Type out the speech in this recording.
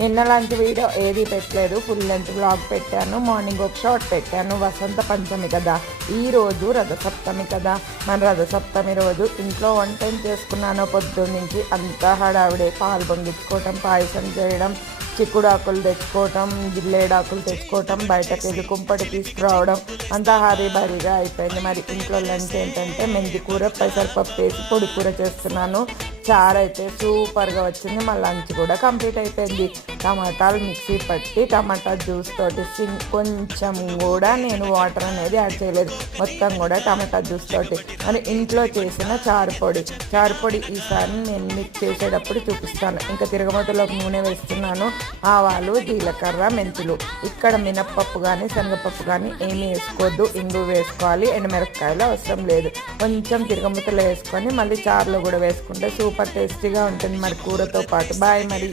నిన్న లాంటి వీడియో ఏది పెట్టలేదు, ఫుల్ లెంత్ వ్లాగ్ పెట్టాను. మార్నింగ్ ఒక షార్ట్ పెట్టాను. వసంత పంచమి కదా, ఈరోజు రథసప్తమి కదా. మన రథసప్తమి రోజు ఇంట్లో వంట ఏం చేసుకున్నానో పొద్దున్న నుంచి అంతా హడావిడే. పాలు పొంగించుకోవటం, పాయసం చేయడం, చిక్కుడాకులు తెచ్చుకోవటం, జిల్లేడాకులు తెచ్చుకోవటం, బయటకు వెళ్ళి కుంపటి తీసుకురావడం, అంతా భారీగా అయిపోయింది. మరి ఇంట్లో లంచ్ ఏంటంటే మెంతి కూర, పెసరపప్పు వేసి పొడి కూర చేస్తున్నాను. చారు అయితే సూపర్గా వచ్చింది. మా లంచ్ కూడా కంప్లీట్ అయిపోయింది. టమాటాలు మిక్సీ పట్టి టమాటా జ్యూస్ తోటి కొంచెం కూడా నేను వాటర్ అనేది యాడ్ చేయలేదు, మొత్తం కూడా టమాటా జ్యూస్ తోటి. మరి ఇంట్లో చేసిన చారు పొడి ఈసారి నేను మీకు చేసేటప్పుడు చూపిస్తాను. ఇంకా తిరగమూతలోకి నూనె వేస్తున్నాను. ఆవాలు, జీలకర్ర, మెంతులు. ఇక్కడ మినప్పప్పు కానీ శనగపప్పు కానీ ఏమీ వేసుకోవద్దు, ఇంగు వేసుకోవాలి. ఎండుమిరపకాయలు అవసరం లేదు. కొంచెం తిరగమూతలో వేసుకొని మళ్ళీ చారులో కూడా వేసుకుంటే సూపర్ టేస్టీగా ఉంటుంది మరి కూరతో పాటు. బాయ్ మరి.